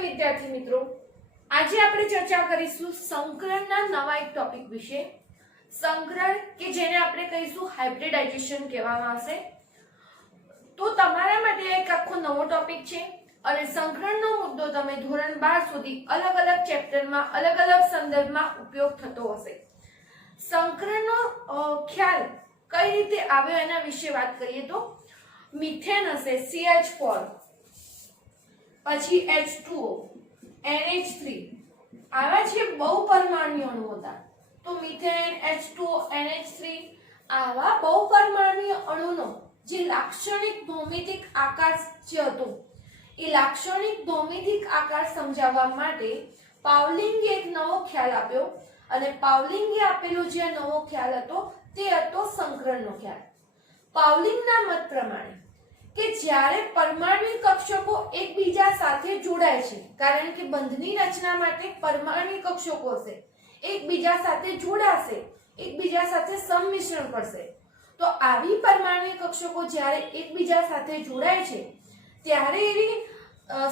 નમસ્તે વિદ્યાર્થી મિત્રો, આજે આપણે ચર્ચા કરીશું સંકરણના નવા એક ટોપિક વિશે. સંકરણ કે જેને આપણે કહીશું હાઇબ્રિડાઇઝેશન કહેવામાં આવશે. તો તમારા માટે એક આખો નવો ટોપિક છે અને સંકરણનો મુદ્દો તમે ધોરણ 12 સુધી અલગ અલગ ચેપ્ટરમાં અલગ અલગ સંદર્ભમાં ઉપયોગ થતો હશે. સંકરણનો ખ્યાલ કઈ રીતે આવ્યો એના વિશે વાત કરીએ તો મિથેન હશે CH4, પછી H2O, NH3 આવા જે બહુપરમાણુ અણુ હતા. તો મિથેન, H2O, NH3 આવા બહુપરમાણુ અણુનો જે લાક્ષણિક ભૌમિતિક આકાર જે હતો એ લાક્ષણિક ભૌમિતિક આકાર સમજાવવા માટે પાવલિંગે એક નવો ખ્યાલ આપ્યો અને પાવલિંગે આપેલો જે નવો ખ્યાલ હતો તે હતો સંકરણનો ખ્યાલ. પાવલિંગના મત પ્રમાણે કે જ્યારે પરમાણ્વિક કક્ષકો એકબીજા સાથે જોડાય છે, કારણ કે બંધની રચના માટે પરમાણ્વિક કક્ષકો હશે, એકબીજા સાથે જોડાશે, એકબીજા સાથે સંમિશ્રણ કરશે. તો આવી પરમાણ્વિક કક્ષકો જ્યારે એકબીજા સાથે જોડાય છે ત્યારે એની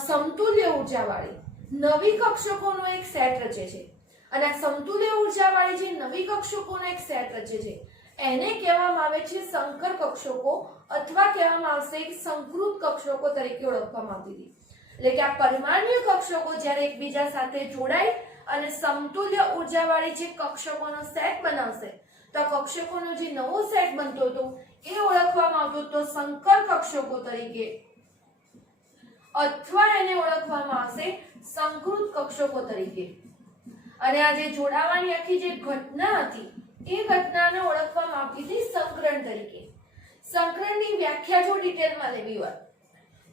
સમતુલ્ય ઉર્જાવાળી નવી કક્ષકોનો એક સેટ રચે છે અને આ સમતુલ્ય ઉર્જાવાળી જે નવી કક્ષકોનો એક સેટ રચે છે એને કહેવામાં આવે છે સંકર કક્ષકો અથવા કહેવામાં આવશે સંકૃત કક્ષકો તરીકે ઓળખવામાં આવતી હતી. એટલે કે આ પરમાણ્વીય કક્ષકો જ્યારે એકબીજા સાથે જોડાય અને સમતુલ્ય ઉર્જાવાળી જે કક્ષકોનો સેટ બનાવશે તો કક્ષકોનો જે નવો સેટ બનતો હતો એ ઓળખવામાં આવતો હતો સંકર કક્ષકો તરીકે અથવા એને ઓળખવામાં આવશે સંકૃત કક્ષકો તરીકે. અને આ જે જોડાવાની આખી જે ઘટના હતી એ ઘટનાને ઓળખવામાં આવતી હતી સંકરણ તરીકે. સંકરણની વ્યાખ્યા જો ડિટેલમાં લેવી હોય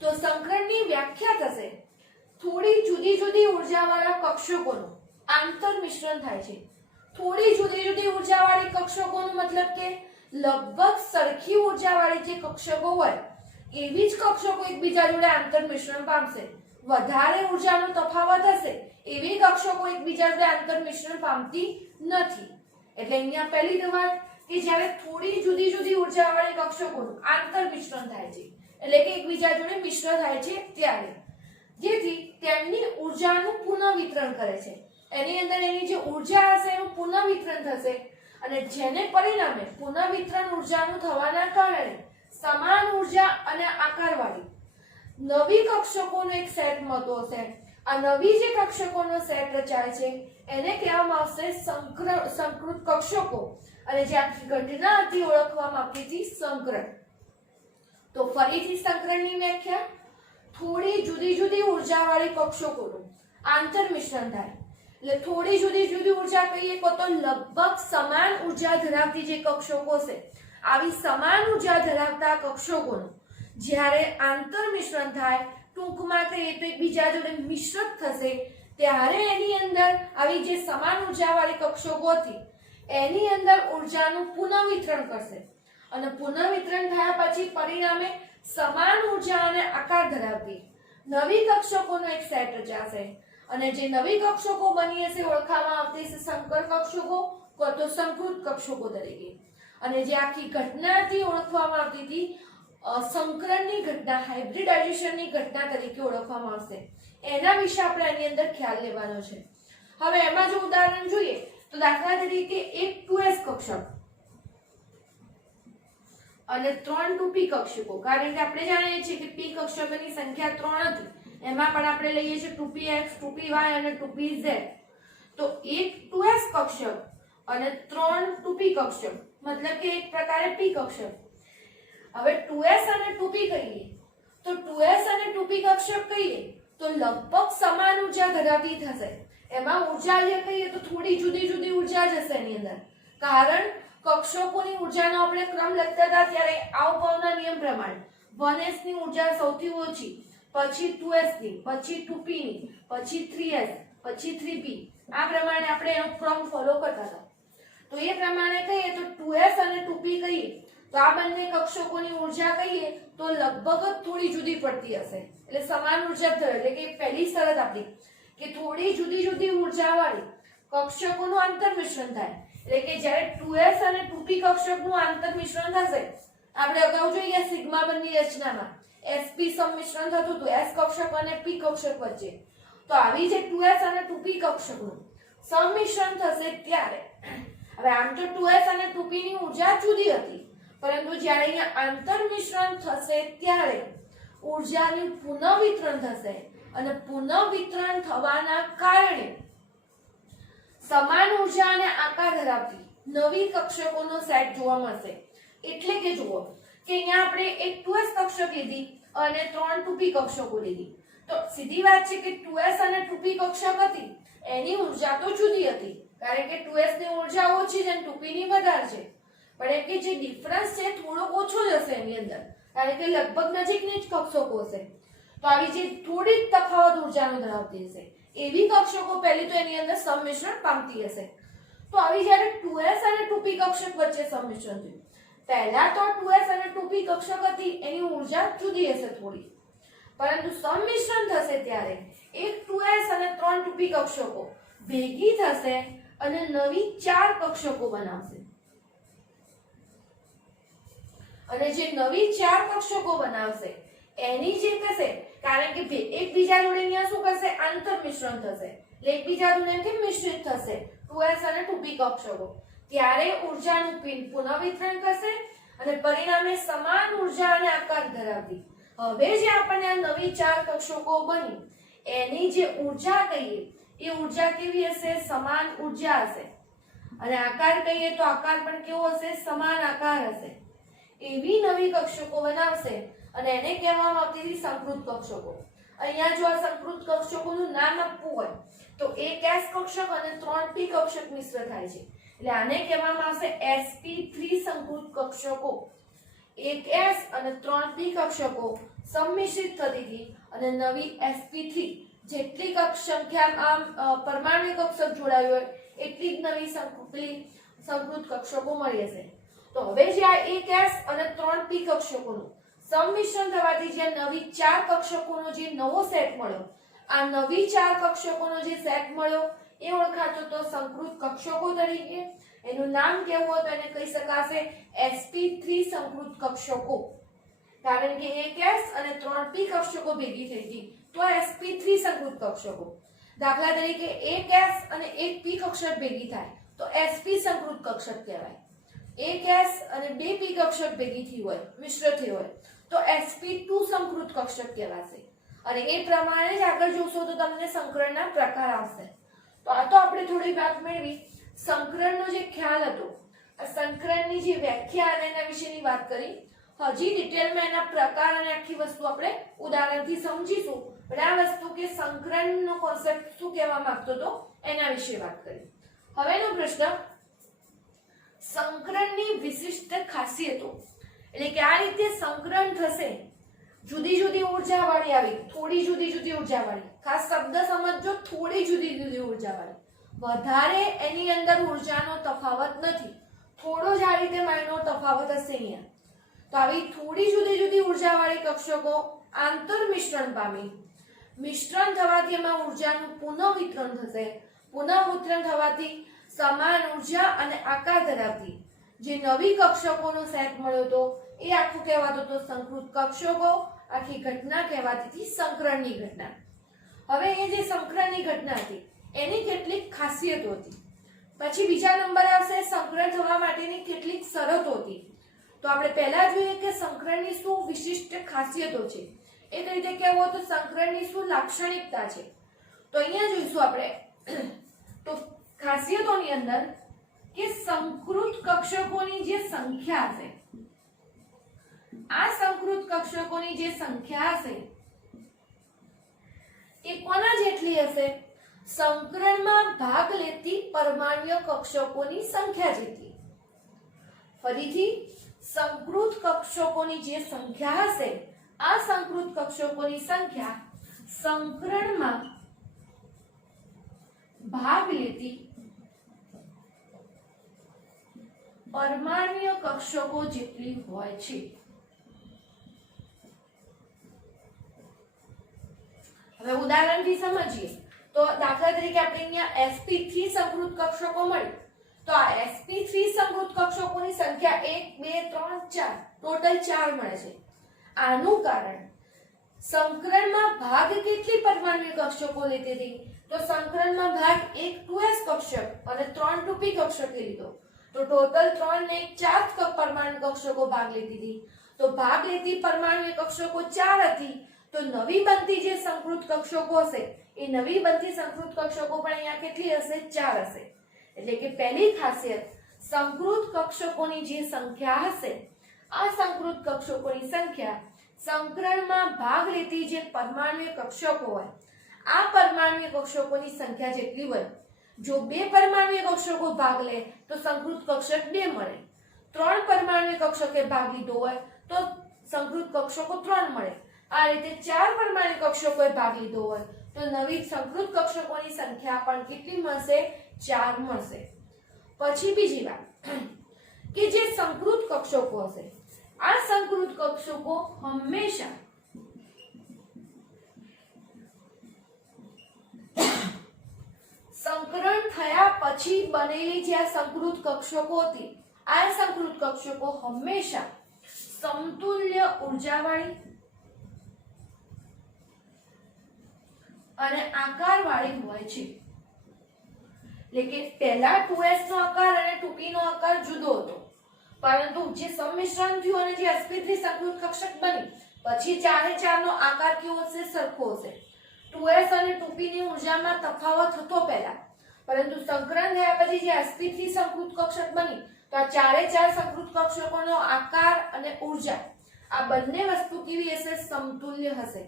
તો સંકરણની વ્યાખ્યા થશે થોડી જુદી જુદી ઉર્જાવાળા કક્ષકોનું આંતર મિશ્રણ થાય છે. થોડી જુદી જુદી ઉર્જાવાળી કક્ષકોનો મતલબ કે લગભગ સરખી ઉર્જાવાળી જે કક્ષકો હોય એવી જ કક્ષકો એકબીજા જોડે આંતર મિશ્રણ પામશે. વધારે ઉર્જાનો તફાવત હશે એવી કક્ષકો એકબીજા જોડે આંતર મિશ્રણ પામતી નથી. એટલે અહીંયા પહેલી વાત કે જ્યારે થોડી જુદી જુદી ઉર્જાવાળી કક્ષકોનું આંતર મિશ્રણ થાય છે એટલે કે એકબીજા જોડે મિશ્ર થાય છે ત્યારે જેથી તેમની ઉર્જાનું પુનઃવિતરણ કરે છે. એની અંદર એની જે ઉર્જા હશે એનું પુનઃવિતરણ થશે અને જેને પરિણામે પુનઃવિતરણ ઉર્જાનું થવાના કારણે સમાન ઉર્જા અને આકારવાળી નવી કક્ષકોનો એક સેટ મળતો હશે. આ નવી જે કક્ષકોનો સેટ રચાય છે એને કહેવામાં આવશે સંકૃત કક્ષકો અને જે આખી ઘટના હતી ઓળખવામાં આવતી હતી સંકરણ. તો ફરીથી સંકરણની વ્યાખ્યા થોડી જુદી જુદી ઉર્જાવાળી કક્ષકોનું આંતર મિશ્રણ થાય. એટલે થોડી જુદી જુદી ઉર્જા કહીએ તો લગભગ સમાન ઉર્જા ધરાવતી જે કક્ષકો છે આવી સમાન ઉર્જા ધરાવતા કક્ષકોનું જ્યારે આંતર મિશ્રણ થાય ટૂંકમાં કહીએ તો એકબીજા જોડે મિશ્રિત થશે ત્યારે એની અંદર આવી જે સમાન ઉર્જાવાળી કક્ષકો હતી એની અંદર ઉર્જાનું પુનઃવિતરણ કરશે અને પુનઃવિતરણ થયા પછી પરિણામે સમાન ઉર્જા અને આકાર ધરાવતી નવી કક્ષકોનો એક સેટ રચાશે અને જે નવી કક્ષકો બની હશે ઓળખવામાં આવતી છે સંકર કક્ષકો તો સંકૃત કક્ષકો તરીકે. અને જે આખી ઘટના હતી ઓળખવામાં આવતી હતી સંકરણની ઘટના, હાઇબ્રિડાઇઝેશનની ઘટના તરીકે ઓળખવામાં આવશે. એના વિશે આપણે આની અંદર ખ્યાલ લેવાનો છે. હવે એમાં જો ઉદાહરણ જોઈએ તો દાખલા તરીકે એક 2s કક્ષક અને 3 2p કક્ષકો, કારણ કે આપણે જાણીએ છીએ કે p કક્ષકોની સંખ્યા 3 હતી. એમાં પણ આપણે લઈએ છીએ 2px, 2py અને 2pz. તો એક 2s કક્ષક અને 3 2p કક્ષક મતલબ કે એક પ્રકારે p કક્ષક. હવે 2s અને 2p કહીએ તો 2s અને 2p કક્ષક કહીએ તો લગભગ સમાન ઉર્જા ધરાવતી થશે. એમાં ઉર્જા જે કહીએ તો થોડી જુદી જુદી ઉર્જા જ હશે એની અંદર, કારણ કક્ષકોની ઉર્જાનો આપણે ક્રમ લખતા હતા ત્યારે આવભાવના નિયમ પ્રમાણે 1s ની ઉર્જા સૌથી ઓછી, પછી 2s ની, પછી 2p ની, પછી 3s, પછી 3p. આ પ્રમાણે આપણે એનો ક્રમ ફોલો કરતા હતા. તો એ પ્રમાણે કહીએ તો 2s અને 2p કહીએ તો આ બંને કક્ષકોની ઉર્જા કહીએ તો લગભગ થોડી જુદી પડતી હશે. એટલે સમાન ઉર્જા ધરાવે એટલે કે પહેલી શરત આપણી કે થોડી જુદી જુદી ઉર્જાવાળી કક્ષકોનું આંતર મિશ્રણ થાય. એટલે કે જ્યારે 2s અને 2p કક્ષકનું આંતર મિશ્રણ થશે આપણે અગાઉ જોઈએ સિગ્મા બંધની રચનામાં sp સંમિશ્રણ થતું હતું s કક્ષક અને p કક્ષક વચ્ચે. તો આવી જે 2s અને 2p કક્ષકનું સંમિશ્રણ થશે ત્યારે, હવે આમ તો 2s અને 2p ની ઊર્જા જુદી હતી, પરંતુ જ્યારે અહીંયા આંતરમિશ્રણ થશે ત્યારે ઊર્જાનું પુનઃવિતરણ થશે અને પુનઃવિતરણ થવાના કારણે સમાન ઊર્જા અને આકાર ધરાવતી નવી કક્ષકોનો સેટ જોવા મળશે. એટલે કે જુઓ કે અહીંયા આપણે એક 2s કક્ષક લીધી અને 3 2p કક્ષકો લીધી, તો સીધી વાત છે કે 2s અને 2p કક્ષક હતી એની ઊર્જા તો જુદી હતી, કારણ કે 2s ની ઊર્જા ઓછી છે અને 2p ની વધારે છે, પણ એ કે જે ડિફરન્સ છે થોડો ઓછો જ હશે એની અંદર, કારણ કે લગભગ નજીકની જ કક્ષકો હશે. તો આવી જે થોડી તફાવત ઊર્જાનો ધરાવતી હશે એવી કક્ષકો પહેલી તો એની અંદર સંમિશ્રણ પામતી હશે. તો આવી જ્યારે 2s અને 2p કક્ષક વચ્ચે સંમિશ્રણ થયું, પહેલા તો 2s અને 2p કક્ષક હતી એની ઊર્જા જુદી હશે થોડી, પરંતુ સંમિશ્રણ થશે ત્યારે એક 2s અને 3 2p કક્ષકો ભેગી થશે અને નવી 4 કક્ષકો બનાવશે. અને જે નવી 4 કક્ષકો બનાવશે એની જે થશે, કારણ કે એકબીજા જોડે અહીંયા શું કરશે, આંતરમિશ્રણ થશે, એટલે એકબીજા જોડે કેમ મિશ્રિત થશે 2s અને 2p કક્ષકો, ત્યારે ઊર્જાનું પુનઃવિતરણ કરશે અને પરિણામે સમાન ઊર્જા અને આકાર ધરાવતી હવે જે આપણને આ નવી 4 કક્ષકો બની એની જે ઊર્જા કહીએ એ ઊર્જા કેવી હશે, સમાન ઊર્જા હશે, અને આકાર કહીએ તો આકાર પણ કેવો હશે, સમાન આકાર હશે. એવી નવી કક્ષકો બનાવશે અને એને કહેવામાં આવતી હતી સંકૃત કક્ષકો. અહીંયા જો આ સંકૃત કક્ષકોનું નામ આપવું હોય તો એક s કક્ષક અને 3p કક્ષક મિશ્ર થાય છે, એટલે આને કહેવામાં આવશે sp3 સંકૃત કક્ષકો. એક s અને 3p કક્ષકો સંમિશ્રિત થતી હતી અને નવી sp3 જેટલી સંખ્યામાં પરમાણુ કક્ષક જોડાયું હોય એટલી જ નવી સંકૃત કક્ષકો મળી હશે. તો હવે જે આ એક s અને 3p કક્ષકોનું સંમિશ્રણ થવાથી જે નવી 4 કક્ષકોનો જે નવો સેટ મળ્યો, આ નવી 4 કક્ષકોનો જે સેટ મળ્યો એ ઓળખાતો તો સંકૃત કક્ષકો તરીકે. એનું નામ કેવું હતું, એને કહી શકાશે sp3 સંકૃત કક્ષકો, કારણ કે એક s અને 3p કક્ષકો ભેગી થઈ હતી તો sp3 સંકૃત કક્ષકો. દાખલા તરીકે એક s અને એક p કક્ષક ભેગી થાય તો sp સંકૃત કક્ષક કહેવાય. એક s અને બે p કક્ષક ભેગી થઈ હોય, મિશ્ર થઈ હોય તો sp2 સંકૃત કક્ષક કહેવાશે. અને એ પ્રમાણે જ આગળ જોશો તો તમને સંકરણના પ્રકાર આવશે. તો આ તો આપણે થોડી વાત મેળવી સંકરણનો જે ખ્યાલ હતો, આ સંકરણની જે વ્યાખ્યા અને એના વિશેની વાત કરી. હજી ડિટેલમાં એના પ્રકાર અને આખી વસ્તુ આપણે ઉદાહરણથી સમજીશું, પણ આ વસ્તુ કે સંકરણનો કોન્સેપ્ટ શું કહેવા માંગતો હતો એના વિશે વાત કરી. હવેનો પ્રશ્ન, સંકરણની વિશિષ્ટ ખાસિયતો, એટલે કે આ રીતે સંકરણ થશે, જુદી જુદી ઉર્જા વાળી આવી, થોડી જુદી જુદી ઉર્જા વાળી, ખાસ શબ્દ સમજજો, થોડી જુદી જુદી ઉર્જા વાળી, વધારે એની અંદર ઉર્જાનો તફાવત નથી, થોડો જ આ રીતે માયનો તફાવત હશે અહીંયા. તો આવી થોડી જુદી જુદી ઉર્જા વાળી કક્ષકો આંતરમિશ્રણ પામી, મિશ્રણ થવાથી એમાં ઉર્જાનું પુનઃવિતરણ થશે, પુનઃવિતરણ થવાથી સમાન ઉર્જા અને આકાર ધરાવતી જે નવી કક્ષકોનો સેટ મળ્યો હતો એ આખું કહેવાતો હતો સંકૃત કક્ષકો. આખી ઘટના કહેવાતી હતી સંકરણની ઘટના. હવે એ જે સંકરણની ઘટના હતી એની કેટલીક ખાસિયતો હતી. પછી બીજા નંબર આવશે સંકરણ થવા માટેની કેટલીક શરતો હતી. તો આપણે પહેલા જોઈએ કે સંકરણની શું વિશિષ્ટ ખાસિયતો છે, એક રીતે કહેવું તો સંકરણની શું લાક્ષણિકતા છે. તો અહીંયા જોઈશું આપણે તો ખાસિયતોની અંદર કે સંકૃત કક્ષકોની જે સંખ્યા હશે, આ સંકૃત કક્ષકોની જે સંખ્યા હશે એ કોના જેટલી હશે, સંકરણમાં ભાગ લેતી પરમાણ્વીય કક્ષકોની સંખ્યા જેટલી. ફરીથી સંકૃત કક્ષકોની જે સંખ્યા હશે, આ સંકૃત કક્ષકોની સંખ્યા સંકરણમાં ભાગ લેતી પરમાણ્વીય કક્ષકો જેટલી હોય છે. હવે ઉદાહરણથી સમજીએ તો દાખલા તરીકે આપણે અહીંયા sp3 સંકૃત કક્ષકો મળી, તો આ sp3 સંકૃત કક્ષકોની સંખ્યા 1 2 3 4 ટોટલ 4 મળે છે. આનું કારણ સંકરણમાં ભાગ કેટલી પરમાણ્વીય કક્ષકો લીધી હતી? તો સંકરણમાં ભાગ એક 2s કક્ષક અને 3 2p કક્ષકે લીધો. તો ટોટલ 3 ને 4 પરમાણ્વીય કક્ષકો ભાગ લીધી હતી. તો ભાગ લેતી પરમાણ્વીય કક્ષકો 4 હતી. તો નવી બનતી જે સંકૃત કક્ષકો હશે એ નવી બનતી સંકૃત કક્ષકો પણ અહીંયા કેટલી હશે? 4 હશે. એટલે કે પહેલી ખાસિયત, સંકૃત કક્ષકોની જે સંખ્યા હશે, આ સંકૃત કક્ષકોની સંખ્યા સંકરણમાં ભાગ લેતી જે પરમાણ્વીય કક્ષકો હોય, આ પરમાણ્વીય કક્ષકોની સંખ્યા જેટલી હોય. જો 2 પરમાણ્વીય કક્ષકો ભાગ લે તો સંકૃત કક્ષક 2 મળે. 3 પરમાણ્વીય કક્ષકે ભાગ લીધો હોય તો સંકૃત કક્ષકો 3 મળે. આ રીતે 4 પરમાણ્વીય કક્ષકોએ ભાગ લીધો હોય તો નવી સંકૃત કક્ષકોની સંખ્યા પણ કેટલી મળશે? 4 મળશે. પછી બીજી વાત કે જે સંકૃત કક્ષકો હશે, આ સંકૃત કક્ષકો હંમેશા સંકરણ થયા પછી બનેલી જે આ સંકૃત કક્ષકો હતી, આ સંકૃત કક્ષકો હંમેશા સમતુલ્ય ઉર્જાવાળી અને આકારવાળી હોય છે. એટલે કે પહેલા 2s નો આકાર અને 2p નો આકાર જુદો હતો, પરંતુ જે સંમિશ્રણ થયું અને જે sp3 સંકૃત કક્ષક બની પછી 4 નો આકાર કેવો હશે? સરખો હશે. 2s અને 2p ની ઉર્જામાં તફાવત હતો પહેલા, પરંતુ સંકરણ થયા પછી જે sp3 સંકૃત કક્ષક બની તો આ 4 સંકૃત કક્ષકોનો આકાર અને ઉર્જા આ બંને વસ્તુ કેવી હશે? સમતુલ્ય હશે.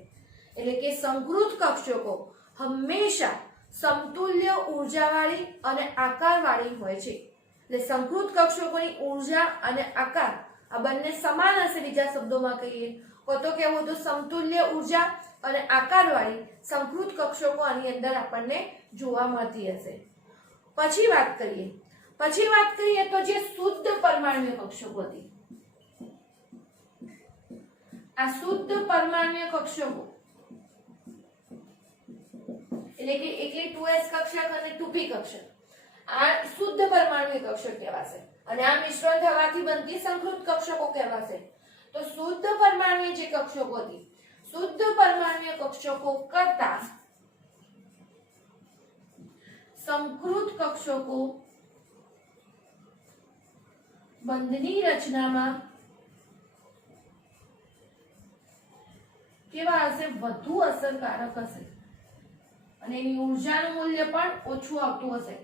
એટલે કે સંકૃત કક્ષકો હંમેશા સમતુલ્ય ઉર્જાવાળી અને આકારવાળી હોય છે. એટલે સંકૃત કક્ષકોની ઉર્જા અને આકાર આ બંને સમાન હશે. બીજા શબ્દોમાં કહીએ તો કેવું હતું? સમતુલ્ય ઉર્જા અને આકારવાળી સંકૃત કક્ષકો આની અંદર આપણને જોવા મળતી હશે. પછી વાત કરીએ તો જે શુદ્ધ પરમાણ્વીય કક્ષકો હતી, આ શુદ્ધ પરમાણ્વીય કક્ષકો એટલે કે એકલી 2s કક્ષક અને 2p કક્ષક, આ શુદ્ધ પરમાણ્વીય કક્ષક કહેવાશે અને આ મિશ્રણ થવાથી બનતી સંકૃત કક્ષકો કહેવાશે. તો શુદ્ધ પરમાણ્વીય જે કક્ષકો હતી, શુદ્ધ પરમાણ્વીય કક્ષકો કરતા સંકૃત કક્ષકો બંધની રચનામાં કેવા હશે? વધુ અસરકારક હશે અને એની ઉર્જાનું મૂલ્ય પણ ઓછું આવતું હશે.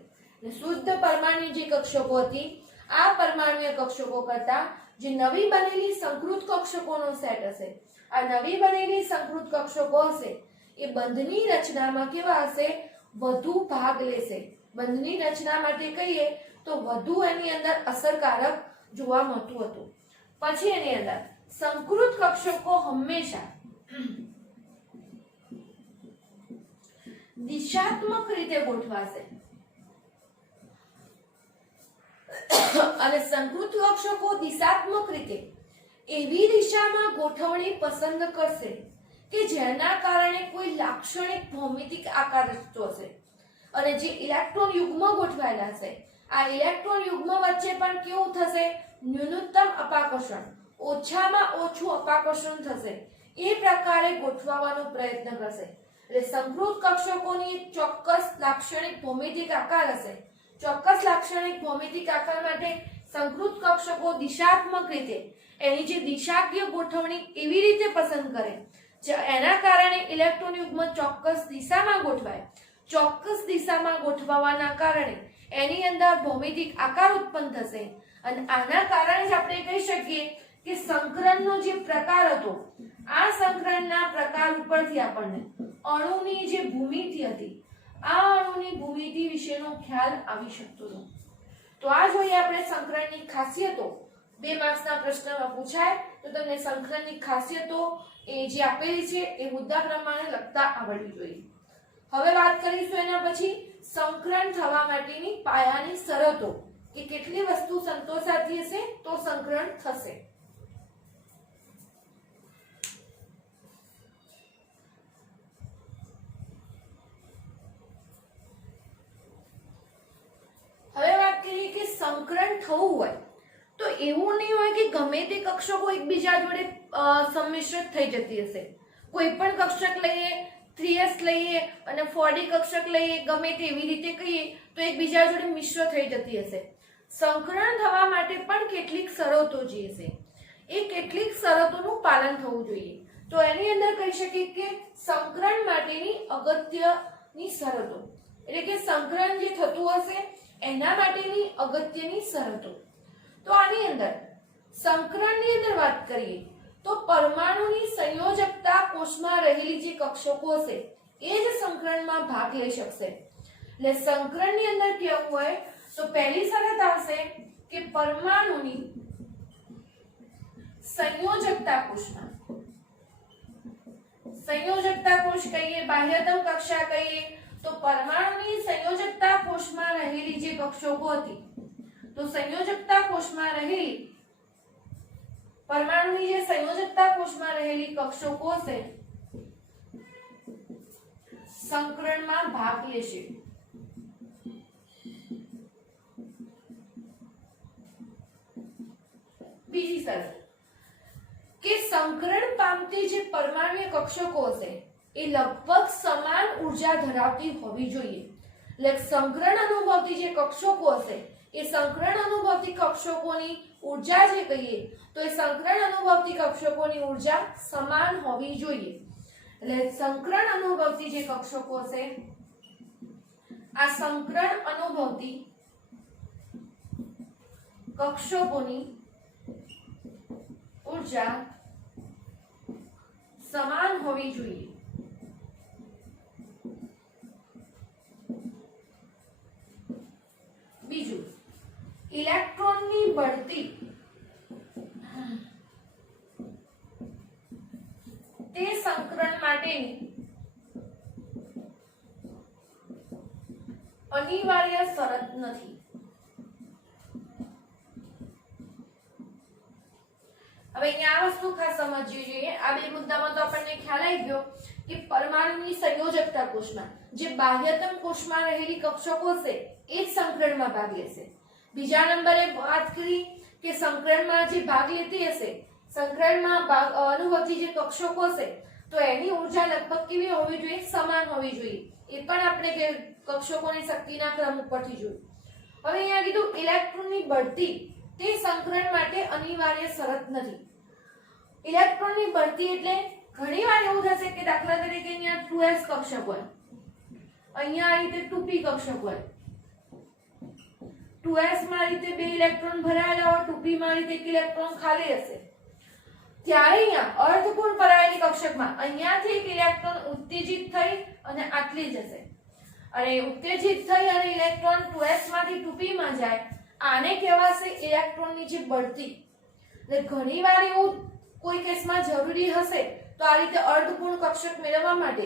શુદ્ધ પરમાણ્વીય જે કક્ષકો હતી, આ પરમાણ્વીય કક્ષકો કરતા જે નવી બનેલી સંકૃત કક્ષકોનો સેટ હશે, આ નવી બનેલી સંકૃત કક્ષકો હશે એ બંધની રચનામાં કેવા હશે? વધુ ભાગ લેશે. બંધની રચના માટે કહીએ તો વધુ એની અંદર અસરકારક જોવા મળતું હતું. પછી એની અંદર સંકૃત કક્ષકો હંમેશા દિશાત્મક રીતે ગોઠવાશે અને સંકૃત કક્ષકો દિશાત્મક રીતે એવી દિશામાં ગોઠવણી પસંદ કરશે કે જેના કારણે કોઈ લાક્ષણિક ભૌમિતિક આકાર રચતો હશે. અને જે ઇલેક્ટ્રોન યુગ્મ ગોઠવાયેલા હશે, આ ઇલેક્ટ્રોન યુગ્મ વચ્ચે પણ કેવું થશે? ન્યૂનતમ અપાકર્ષણ, ઓછામાં ઓછું અપાકર્ષણ થશે. એ પ્રકારે ગોઠવવાનો પ્રયત્ન કરશે. એટલે સંકૃત કક્ષકોની ચોક્કસ લાક્ષણિક ભૌમિતિક આકાર હશે. ચોક્કસ લાક્ષણિક ભૌમિતિક આકાર માટે સંકૃત કક્ષકો દિશાત્મક રીતે એની જે દિશાકીય ગોઠવણી એવી રીતે પસંદ કરે જે એના કારણે ઇલેક્ટ્રોન યુગ્મ ચોક્કસ દિશામાં ગોઠવાય. ચોક્કસ દિશામાં ગોઠવવાના કારણે એની અંદર ભૌમિતિક આકાર ઉત્પન્ન થશે અને આના કારણે જ આપણે કહી શકીએ કે સંકરણનો જે પ્રકાર હતો, આ સંકરણના પ્રકાર ઉપરથી આપણને અણુની જે ભૂમિતિ હતી, આ અણુની ભૂમિતિ વિશેનો ખ્યાલ આવી શકતો હતો. તો આ જોઈએ આપણે સંકરણની ખાસિયતો. 2 માર્ક્સના પ્રશ્નમાં પૂછાય તો તમને સંકરણની ખાસિયતો એ જે આપેલી છે એ મુદ્દા પ્રમાણે લખતા આવડવી જોઈએ. હવે વાત કરીશું એના પછી સંકરણ થવા માટેની પાયાની શરતો કે કેટલી વસ્તુ સંતોષાતી હશે તો સંકરણ થશે. હવે વાત કરીએ કે સંકરણ થવું હોય તો એવું નહીં હોય કે ગમે તે કક્ષકો એકબીજા જોડે સંમિશ્રિત થઈ જતી હશે, કોઈ પણ કક્ષક લઈએ, 3s લઈએ અને 4d કક્ષક લઈએ, ગમે તેવી રીતે કહીએ તો એકબીજા જોડે મિશ્ર થઈ જતી હશે. સંકરણ થવા માટે પણ કેટલીક શરતો જે છે એ કેટલીક શરતોનું પાલન થવું જોઈએ. તો એની અંદર કહી શકીએ કે સંકરણ માટેની અગત્યની શરતો, એટલે કે સંકરણ જે થતું હશે એના માટેની અગત્યની શરતો. તો આની અંદર સંકરણની અંદર વાત કરીએ તો પરમાણુની સંયોજકતા કોષમાં રહેલી જે કક્ષકો હશે એ જ સંકરણમાં ભાગ લઈ શકશે. એટલે સંકરણની અંદર કેવું હોય તો પહેલી શરત આવશે કે પરમાણુની સંયોજકતા કોષમાં, સંયોજકતા કોષ કહીએ, બાહ્યતમ કક્ષા કહીએ તો પરમાણુની સંયોજકતા કોષમાં રહેલી જે કક્ષકો હતી, તો સંયોજકતા કોષમાં રહેલી પરમાણુની જે સંયોજકતા કોષમાં રહેલી કક્ષકો હશે સંકરણમાં ભાગ લેશે. બીજી શરત કે સંકરણ પામતી જે પરમાણુય કક્ષકો હશે એ લગભગ સમાન ઉર્જા ધરાવતી હોવી જોઈએ. એટલે સંકરણ અનુભવતી જે કક્ષકો હશે એ સંકરણ અનુભવતી કક્ષકોની ઉર્જા જે કહીએ તો એ સંકરણ અનુભવતી કક્ષકોની ઉર્જા સમાન હોવી જોઈએ. એટલે સંકરણ અનુભવતી જે કક્ષકો હશે આ સંકરણ અનુભવતી કક્ષકોની ઉર્જા સમાન હોવી જોઈએ. બીજું, ઇલેક્ટ્રોનની બઢતી તે સંકરણ માટેની અનિવાર્ય શરત નથી. હવે અહીંયા આ વસ્તુ ખાસ સમજવી જોઈએ. આ બે મુદ્દામાં તો આપણને ખ્યાલ આવી ગયો કે પરમાણુની સંયોજકતા કોષમાં જે બાહ્યતમ કોષમાં રહેલી કક્ષકો છે એ જ સંકરણમાં ભાગ લેશે. બીજા નંબરે વાત કરી કે સંકરણમાં જે ભાગ લેતી હશે, સંકરણમાં અનુભવતી જે કક્ષકો છે તો એની ઉર્જા લગભગ કેવી હોવી જોઈએ? સમાન હોવી જોઈએ. એ પણ આપણે કે કક્ષકોની શક્તિના ક્રમ ઉપરથી જોયું. હવે અહીંયા કીધું ઇલેક્ટ્રોનની બઢતી તે સંકરણ માટે અનિવાર્ય શરત નથી. ઇલેક્ટ્રોનની બઢતી એટલે ઘણીવાર એવું થશે કે દાખલા તરીકે અહીંયા 2s કક્ષક હોય, અહીંયા આ રીતે 2p કક્ષક હોય, 2s માં રીતે બે ઇલેક્ટ્રોન ભરાયેલા હોય, 2p માં રીતે એક ઇલેક્ટ્રોન ખાલી હશે. ત્યારે અહીંયા અર્ધપૂર્ણ ભરાયેલી કક્ષકમાં અહીંયાથી એક ઇલેક્ટ્રોન ઉત્તેજિત થઈ અને આટલી જશે, અને ઉત્તેજિત થઈ અને ઇલેક્ટ્રોન 2s માંથી 2p માં જાય. આને કહેવાશે ઇલેક્ટ્રોનની જે બઢતી. એટલે ઘણીવાર એવું કોઈ કેસમાં જરૂરી હશે તો આ રીતે અર્ધપૂર્ણ કક્ષક મેળવવા માટે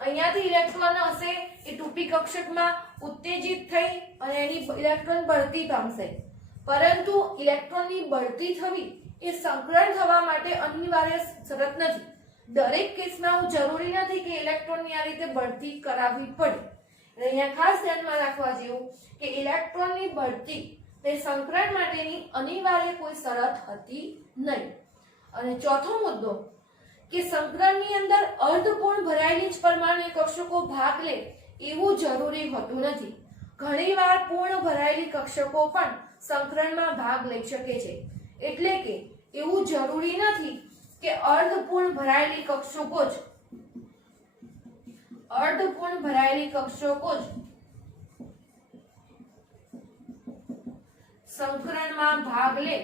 અહીંયાથી ઇલેક્ટ્રોન હશે એ 2p કક્ષકમાં ઉત્તેજિત થઈ અને એની ઇલેક્ટ્રોન બઢતી પામશે. પરંતુ ઇલેક્ટ્રોનની બઢતી થવી એ સંકરણ થવા માટે અનિવાર્ય શરત નથી. દરેક કેસમાં જરૂરી નથી કે ઇલેક્ટ્રોનની આ રીતે બઢતી કરાવવી પડે. અહીંયા ખાસ ધ્યાનમાં રાખવા જેવું કે ઇલેક્ટ્રોનની બઢતી તે સંકરણ માટેની અનિવાર્ય કોઈ શરત હતી નહીં. અને ચોથો મુદ્દો કે સંકરણની અંદર અર્ધપૂર્ણ ભરાયેલી જ પરમાણુ કક્ષકો ભાગ લે એવું જરૂરી હોતું નથી. ઘણીવાર પૂર્ણ ભરાયેલી કક્ષકો પણ સંકરણમાં ભાગ લઈ શકે છે. એટલે કે એવું જરૂરી નથી કે અર્ધપૂર્ણ ભરાયેલી કક્ષકો જ સંકરણમાં ભાગ લે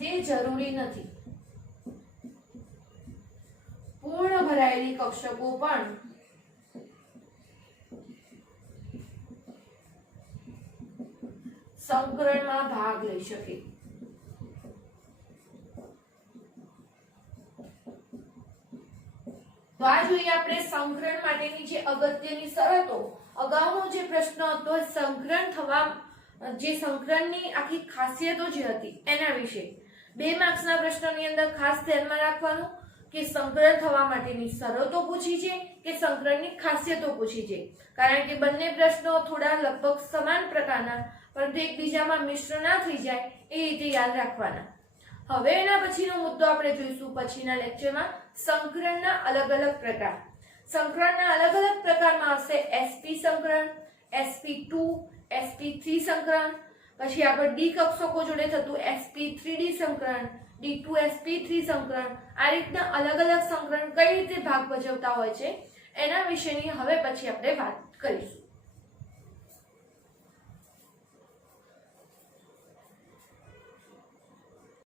તે જરૂરી નથી. પૂર્ણ ભરાયેલી કક્ષકો પણ સંકરણમાં ભાગ લઈ શકે. તો આ જોઈએ આપણે સંકરણ માટેની જે અગત્યની શરતો. અગાઉનો જે પ્રશ્ન હતો સંકરણ થવા જે સંકરણની આખી ખાસિયતો જે હતી એના વિશે 2 માર્ક્સના પ્રશ્નની અંદર ખાસ ધ્યાનમાં રાખવાનું કે સંકરણ થવા માટેની શરતો પૂછી છે કે સંકરણની ખાસિયતો પૂછી છે. કારણ કે બંને પ્રશ્નો થોડા લગભગ સમાન પ્રકારના પરંતુ એકબીજામાં મિશ્ર ના થઈ જાય એ રીતે યાદ રાખવાના. હવે એના પછીનો મુદ્દો આપણે જોઈશું પછીના લેક્ચરમાં સંકરણના અલગ અલગ પ્રકાર. સંકરણના અલગ અલગ પ્રકારમાં આવશે sp સંકરણ, sp2, sp3 સંકરણ, પછી આગળ ડી કક્ષકો જોડે થતું sp3d સંકરણ, d2 sp3 સંકરણ. આ રીતના અલગ અલગ સંકરણ કઈ રીતે ભાગ ભજવતા હોય છે એના વિશેની હવે પછી આપણે વાત કરીશું.